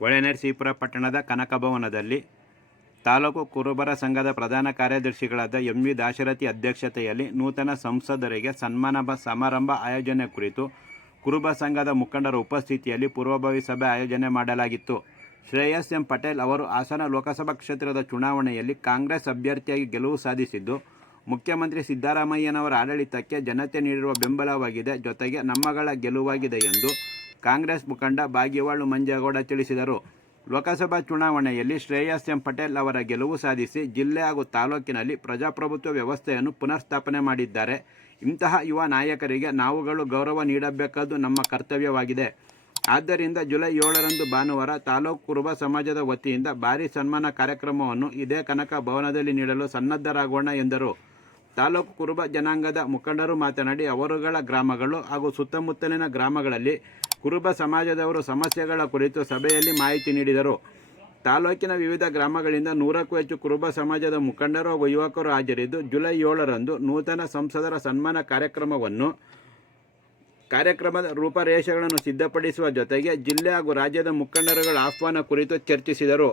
ಹೊಳೆನರಸೀಪುರ ಪಟ್ಟಣದ ಕನಕ ಭವನದಲ್ಲಿ ತಾಲೂಕು ಕುರುಬರ ಸಂಘದ ಪ್ರಧಾನ ಕಾರ್ಯದರ್ಶಿಗಳಾದ ಎಂ.ವಿ. ದಾಶರಥಿ ಅಧ್ಯಕ್ಷತೆಯಲ್ಲಿ ನೂತನ ಸಂಸದರಿಗೆ ಸನ್ಮಾನ ಸಮಾರಂಭ ಆಯೋಜನೆ ಕುರಿತು ಕುರುಬ ಸಂಘದ ಮುಖಂಡರ ಉಪಸ್ಥಿತಿಯಲ್ಲಿ ಪೂರ್ವಭಾವಿ ಸಭೆ ಆಯೋಜನೆ ಮಾಡಲಾಗಿತ್ತು. ಶ್ರೇಯಸ್ ಎಂ. ಪಟೇಲ್ ಅವರು ಹಾಸನ ಲೋಕಸಭಾ ಕ್ಷೇತ್ರದ ಚುನಾವಣೆಯಲ್ಲಿ ಕಾಂಗ್ರೆಸ್ ಅಭ್ಯರ್ಥಿಯಾಗಿ ಗೆಲುವು ಸಾಧಿಸಿದ್ದು, ಮುಖ್ಯಮಂತ್ರಿ ಸಿದ್ದರಾಮಯ್ಯನವರ ಆಡಳಿತಕ್ಕೆ ಜನತೆ ನೀಡಿರುವ ಬೆಂಬಲವಾಗಿದೆ, ಜೊತೆಗೆ ನಮ್ಮಗಳ ಗೆಲುವಾಗಿದೆ ಎಂದು ಕಾಂಗ್ರೆಸ್ ಮುಖಂಡ ಬಾಗಿವಾಳು ಮಂಜೇಗೌಡ ತಿಳಿಸಿದರು. ಲೋಕಸಭಾ ಚುನಾವಣೆಯಲ್ಲಿ ಶ್ರೇಯಸ್ ಎಂ. ಪಟೇಲ್ ಅವರ ಗೆಲುವು ಸಾಧಿಸಿ ಜಿಲ್ಲೆ ಹಾಗೂ ತಾಲೂಕಿನಲ್ಲಿ ಪ್ರಜಾಪ್ರಭುತ್ವ ವ್ಯವಸ್ಥೆಯನ್ನು ಪುನರ್ಸ್ಥಾಪನೆ ಮಾಡಿದ್ದಾರೆ. ಇಂತಹ ಯುವ ನಾಯಕರಿಗೆ ನಾವುಗಳು ಗೌರವ ನೀಡಬೇಕಾದ್ದು ನಮ್ಮ ಕರ್ತವ್ಯವಾಗಿದೆ. ಆದ್ದರಿಂದ ಜುಲೈ 7ರಂದು ಭಾನುವಾರ ತಾಲೂಕು ಕುರುಬ ಸಮಾಜದ ವತಿಯಿಂದ ಭಾರೀ ಸನ್ಮಾನ ಕಾರ್ಯಕ್ರಮವನ್ನು ಇದೇ ಕನಕ ಭವನದಲ್ಲಿ ನೀಡಲು ಸನ್ನದ್ಧರಾಗೋಣ ಎಂದರು. ತಾಲೂಕು ಕುರುಬ ಜನಾಂಗದ ಮುಖಂಡರು ಮಾತನಾಡಿ, ಅವರುಗಳ ಗ್ರಾಮಗಳು ಹಾಗೂ ಸುತ್ತಮುತ್ತಲಿನ ಗ್ರಾಮಗಳಲ್ಲಿ ಕುರುಬ ಸಮಾಜದವರು ಸಮಸ್ಯೆಗಳ ಕುರಿತು ಸಭೆಯಲ್ಲಿ ಮಾಹಿತಿ ನೀಡಿದರು. ತಾಲೂಕಿನ ವಿವಿಧ ಗ್ರಾಮಗಳಿಂದ 100ಕ್ಕೂ ಹೆಚ್ಚು ಕುರುಬ ಸಮಾಜದ ಮುಖಂಡರು ಹಾಗೂ ಯುವಕರು ಹಾಜರಿದ್ದು, ಜುಲೈ 7ರಂದು ನೂತನ ಸಂಸದರ ಸನ್ಮಾನ ಕಾರ್ಯಕ್ರಮದ ರೂಪರೇಷೆಗಳನ್ನು ಸಿದ್ಧಪಡಿಸುವ ಜೊತೆಗೆ ಜಿಲ್ಲೆ ಹಾಗೂ ರಾಜ್ಯದ ಮುಖಂಡರುಗಳ ಆಹ್ವಾನ ಕುರಿತು ಚರ್ಚಿಸಿದರು.